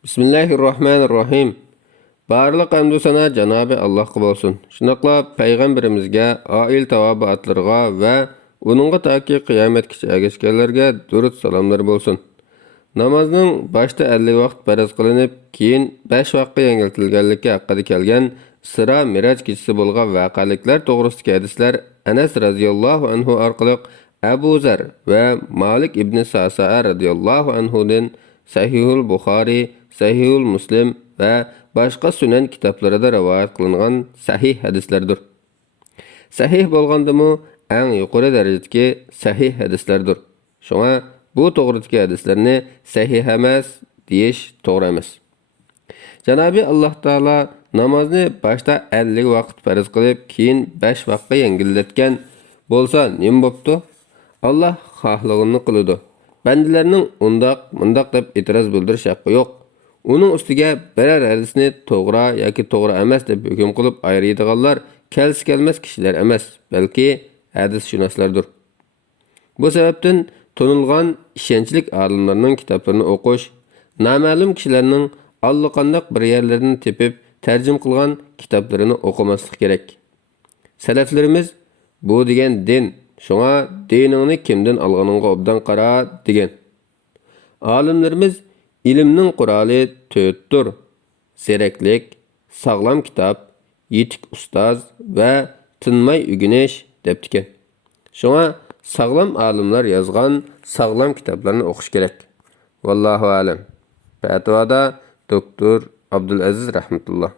Bismillahirrahmanirrahim. Barlıq hamd sana Cenab-ı Allah'a bolsun. Şunaqla Peygamberimizge, ail tavabatlarga ve onunğa taki kıyametkiçe ergeçkenlerge durut salamlar bolsun. Namazning başta 50 vaqt faraz qilinib, keyin 5 vaqtga yengiltilganligi haqida kelgan Isra Miraj kechasi bo'lgan voqealiklar to'g'risidagi hadislar Anas radhiyallohu anhu orqali Abu Zar va Malik ibn Sa'sa'a radhiyallohu anhudan Sahihul Buxoriy, Sahihul Muslim va boshqa sunan kitoblarida rivoyat qilingan sahih hadislardir. Sahih bo'lgandimi, eng yuqori darajadagi sahih hadislardir. Shunga bu to'g'ridagi hadislarni sahih emas deyish to'g'ri emas. Janobi Alloh taolo namozni boshda 50 vaqt farz qilib, keyin 5 vaqtga yengillatgan bo'lsa, nima bo'pti? Alloh xohligini qiladi. Bandalarning undaq deb e'tiroz bildirish haqqi yo'q. Uning ustiga biror hadisni to'g'ri yoki to'g'ri emas deb hukm qilib ayiradiganlar kelmas kishilar emas, balki hadisshunoslardir. Bu sababdan tonilgan ishonchli olimlarning kitoblarini o'qish, noma'lum kishilarning allaqandoq bir yerlarni tepib tarjim qilgan kitoblarini o'qimaslik kerak. Salaflarimiz bu degan din, shunga diningni kimdan olganingga obdan qara degan. Olimlarimiz ilmning quroli 4dir: seraklik, sog'lom kitob, yetik ustoz va tinmay o'rganish debdikan. Shunga sog'lom olimlar yozgan sog'lom kitoblarni o'qish kerak. Vallohu alam. Fatvoda Doktor Abdulaziz rahmatulloh.